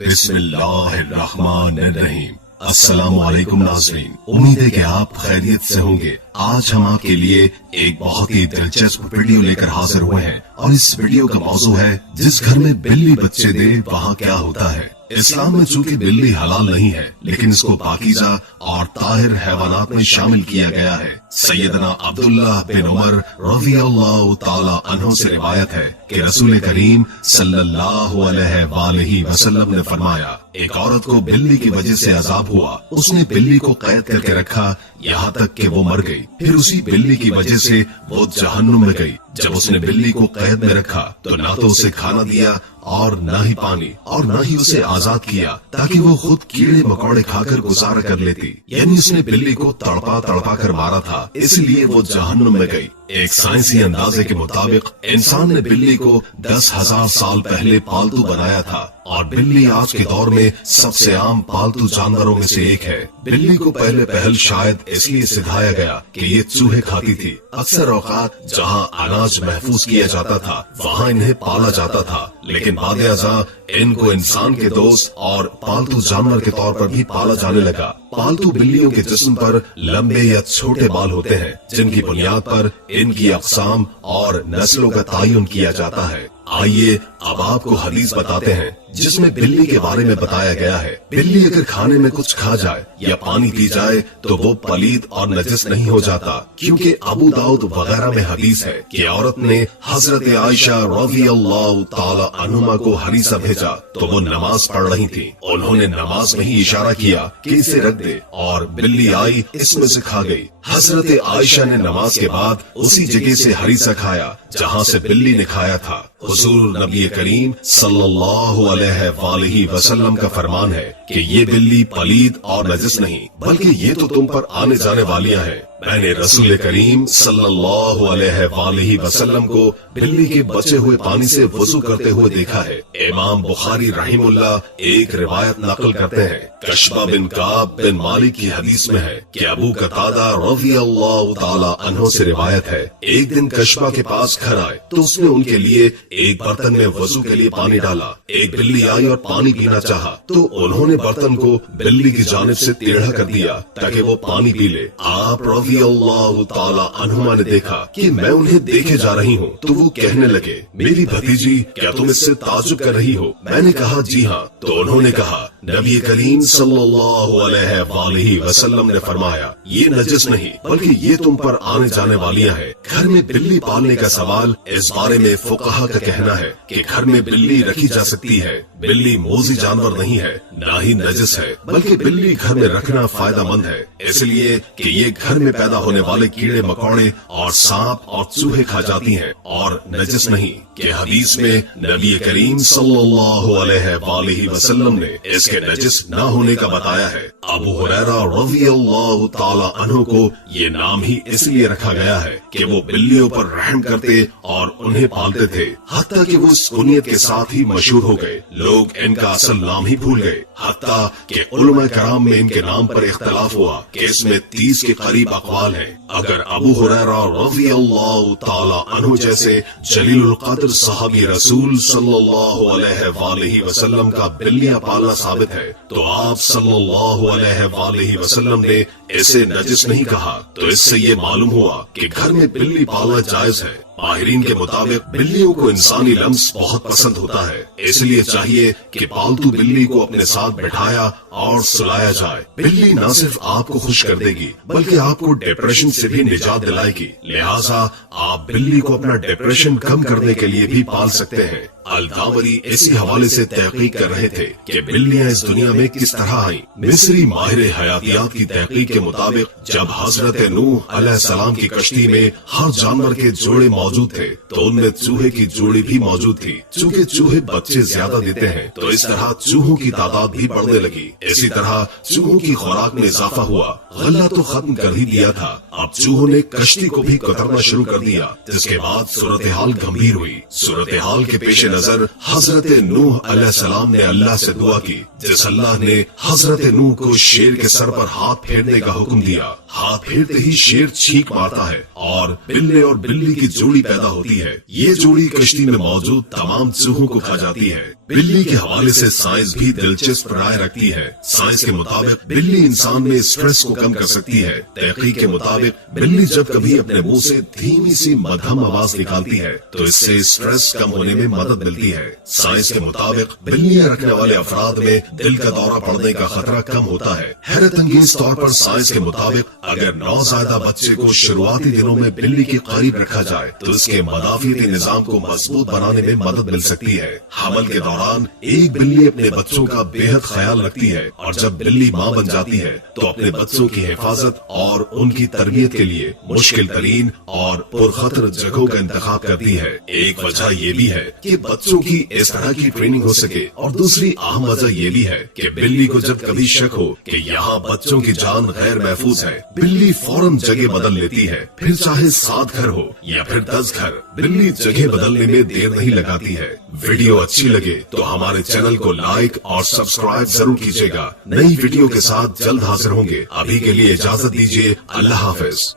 बिस्मिल्लाहिर्रहमानिर्रहीम। अस्सलाम वालेकुम नाज़रीन, उम्मीद है कि आप खैरियत से होंगे। आज हम आपके लिए एक बहुत ही दिलचस्प वीडियो लेकर हाजिर हुए हैं और इस वीडियो का मौजू है जिस घर में बिल्ली बच्चे दे वहाँ क्या होता है। इस्लाम में चूंकि बिल्ली हलाल नहीं है, लेकिन इसको पाकीज़ा और ताहिर हैवानात में शामिल किया गया है। सैयदना अब्दुल्लाह बिन उमर रज़ियल्लाहु ताला अन्हु से रिवायत है कि रसूल करीम सल्लल्लाहु अलैहि वसल्लम ने फरमाया, एक औरत को बिल्ली की वजह से अजाब हुआ। उसने बिल्ली को कैद करके रखा यहाँ तक कि वो मर गई। फिर उसी बिल्ली की वजह से वो जहन्नुम में गई। जब उसने बिल्ली को कैद में रखा तो ना तो उसे खाना दिया और न ही पानी और न ही उसे आजाद किया ताकि वो खुद कीड़े मकोड़े खाकर गुजारा कर लेती। यानी उसने बिल्ली को तड़पा तड़पा कर मारा था, इसलिए वो जहन्नुम में गई। एक साइंसी अंदाजे के मुताबिक इंसान ने बिल्ली को 10,000 साल पहले पालतू बनाया था और बिल्ली आज के दौर में सबसे आम पालतू जानवरों में से एक है। बिल्ली को पहले पहल शायद इसलिए सिखाया गया कि ये चूहे खाती थी। अक्सर औकात जहाँ अनाज महफूज किया जाता था वहाँ इन्हें पाला जाता था, लेकिन बाद-ए-अज़ा इनको इंसान के दोस्त और पालतू जानवर के तौर पर भी पाला जाने लगा। पालतू बिल्लियों के जिस्म पर लंबे या छोटे बाल होते हैं, जिनकी बुनियाद पर इनकी अक़साम और नस्लों का तयन किया जाता है। आइए अब आपको हदीस बताते हैं जिसमें बिल्ली के बारे में बताया गया है। बिल्ली अगर खाने में कुछ खा जाए या पानी पी जाए तो वो पलीद और नजस नहीं हो जाता, क्योंकि अबू दाऊद वगैरह में हदीस है कि औरत ने हजरत आयशा रज़ियल्लाहु ताला अन्हुमा को हरीसा भेजा तो वो नमाज पढ़ रही थी। उन्होंने नमाज में ही इशारा किया कि इसे रख दे और बिल्ली आई इसमें से खा गई। हजरत आयशा ने नमाज के बाद उसी जगह से हरीसा खाया जहाँ से बिल्ली ने खाया था। हुजूर नबी करीम सल्लल्लाहु अलैहि वसल्लम का फरमान है कि ये बिल्ली पलीद और नजस नहीं, बल्कि ये तो तुम पर आने जाने वालियां हैं। मैंने रसूल करीम सल्लल्लाहु अलैहि वसल्लम को बिल्ली के बचे हुए पानी से वुजू करते हुए देखा है। इमाम बुखारी रहीमुल्लाह एक रिवायत नकल करते हैं। कशबा बिन काब बिन मालिक की हदीस में है कि अबू कतादा रज़ियल्लाहु ताला अन्हु से रिवायत है, एक दिन कशबा के पास घर आए तो उसने उनके लिए एक बर्तन में वुजू के लिए पानी डाला। एक बिल्ली आई और पानी पीना चाहा तो उन्होंने बर्तन को बिल्ली की जानिब से टेढ़ा कर दिया ताकि वो पानी पी ले। आप रज़ियल्लाहु ताला अन्हुमा ने देखा कि मैं उन्हें देखे जा रही हूँ तो वो कहने लगे, मेरी भतीजी क्या तुम इससे ताज्जुब कर रही हो? मैंने कहा जी हाँ। तो उन्होंने कहा, नबी करीम सल्लल्लाहु अलैहि वसल्लम ने फरमाया, ये नजस नहीं बल्कि ये तुम पर आने जाने वालियां हैं। घर में बिल्ली पालने का सवाल, इस बारे में फुक़हा का कहना है कि घर में बिल्ली रखी जा सकती है। बिल्ली मोजी जानवर नहीं है, ना ही नजस है, बल्कि बिल्ली घर में रखना फायदा मंद है, इसलिए कि ये घर में पैदा होने वाले कीड़े मकोड़े और सांप और चूहे खा जाती हैं और नजस नहीं। कि हदीस में नबी करीम सल्लल्लाहु अलैहि वसल्लम ने इसके नजस न होने का बताया है। अबू हुरैरा रज़ियल्लाहु ताला अन्हु को ये नाम ही इसलिए रखा गया है कि वो बिल्लियों पर रहम करते और उन्हें पालते थे, हत्ता कि वो इस कुनियत के साथ ही मशहूर हो गए। लोग इनका असल नाम ही भूल गए, हत्ता कि उलमा कराम में इनके नाम पर इख्तलाफ हुआ कि इसमें 30 के करीब अक़वाल हैं। अगर अबू हुरैरा रज़ियल्लाहु ताला अन्हु जैसे जलीलुल क़द्र सहाबी रसूल सल्लल्लाहु अलैहि वसल्लम का बिल्लियां पालना साबित है तो आप सल्लल्लाहु अलैहि वसल्लम ने इसे नजिस नहीं कहा। तो इससे ये मालूम हुआ कि घर में बिल्ली पालना जायज है। माहिरीन के मुताबिक बिल्लियों को इंसानी लम्स बहुत पसंद होता है, इसलिए चाहिए कि पालतू बिल्ली को अपने साथ बैठाया और सुलाया जाए। बिल्ली न सिर्फ आपको खुश कर देगी बल्कि आपको डिप्रेशन से भी निजात दिलाएगी। लिहाजा आप बिल्ली को अपना डिप्रेशन कम करने के लिए भी पाल सकते हैं। अल-दावरी इसी हवाले से तहकीक कर रहे थे कि बिल्लियां इस दुनिया में किस तरह आई। मिस्री माहिर हयातियात की तहकीक के मुताबिक जब हजरत नूह अलैहिस्सलाम की कश्ती में हर जानवर के जोड़े मौजूद थे तो उनमें चूहे की जोड़ी भी मौजूद थी। चूंकि चूहे बच्चे ज्यादा देते हैं तो इस तरह चूहों की तादाद भी बढ़ने लगी। इसी तरह चूहों की खुराक में इजाफा हुआ। गल्ला तो खत्म कर ही दिया था, अब चूहों ने कश्ती को भी कतरना शुरू कर दिया, जिसके बाद सूरत हाल गंभीर हुई। सूरत हाल के पेश नजर हजरत नूह अलैहिस्सलाम ने अल्लाह से दुआ की, जिस अल्लाह ने हजरत नूह को शेर के सर पर हाथ फेरने का हुक्म दिया। हाथ फेरते ही शेर चीख मारता है और बिल्ले और बिल्ली की जोड़ी पैदा होती है। ये जोड़ी कश्ती में मौजूद तमाम चूहों को खा जाती है। बिल्ली के हवाले से साइंस भी दिलचस्प राय रखती है। साइंस के मुताबिक बिल्ली इंसान में स्ट्रेस को कम कर सकती है। तहकीक के मुताबिक बिल्ली जब कभी अपने मुंह से धीमी सी मध्यम आवाज निकालती है तो इससे स्ट्रेस कम होने में मदद मिलती है। साइंस के मुताबिक बिल्लियां रखने वाले अफराद में दिल का दौरा पड़ने का खतरा कम होता है। हैरत अंगेज तौर पर साइंस के मुताबिक अगर नौज़ायदा बच्चे को शुरुआती दिनों में बिल्ली के करीब रखा जाए तो इसके मदाफियती निजाम को मजबूत बनाने में मदद मिल सकती है। हमल के दौरान एक बिल्ली अपने बच्चों का बेहद ख्याल रखती है और जब बिल्ली माँ बन जाती है तो अपने बच्चों की हिफाजत और उनकी तरबियत के लिए मुश्किल तरीन और पुरखतर जगहों का इंतखाब करती है। एक वजह ये भी है कि बच्चों की इस तरह की ट्रेनिंग हो सके और दूसरी अहम वजह ये भी है कि बिल्ली को जब कभी शक हो कि यहाँ बच्चों की जान गैर महफूज है, बिल्ली फौरन जगह बदल लेती है। फिर चाहे 7 घर हो या फिर 10 घर, बिल्ली जगह बदलने में देर नहीं लगाती है। वीडियो अच्छी लगे तो हमारे चैनल को लाइक और सब्सक्राइब जरूर कीजिएगा। नई वीडियो के साथ जल्द हाजिर होंगे। अभी के लिए इजाजत दीजिए। अल्लाह हाफिज।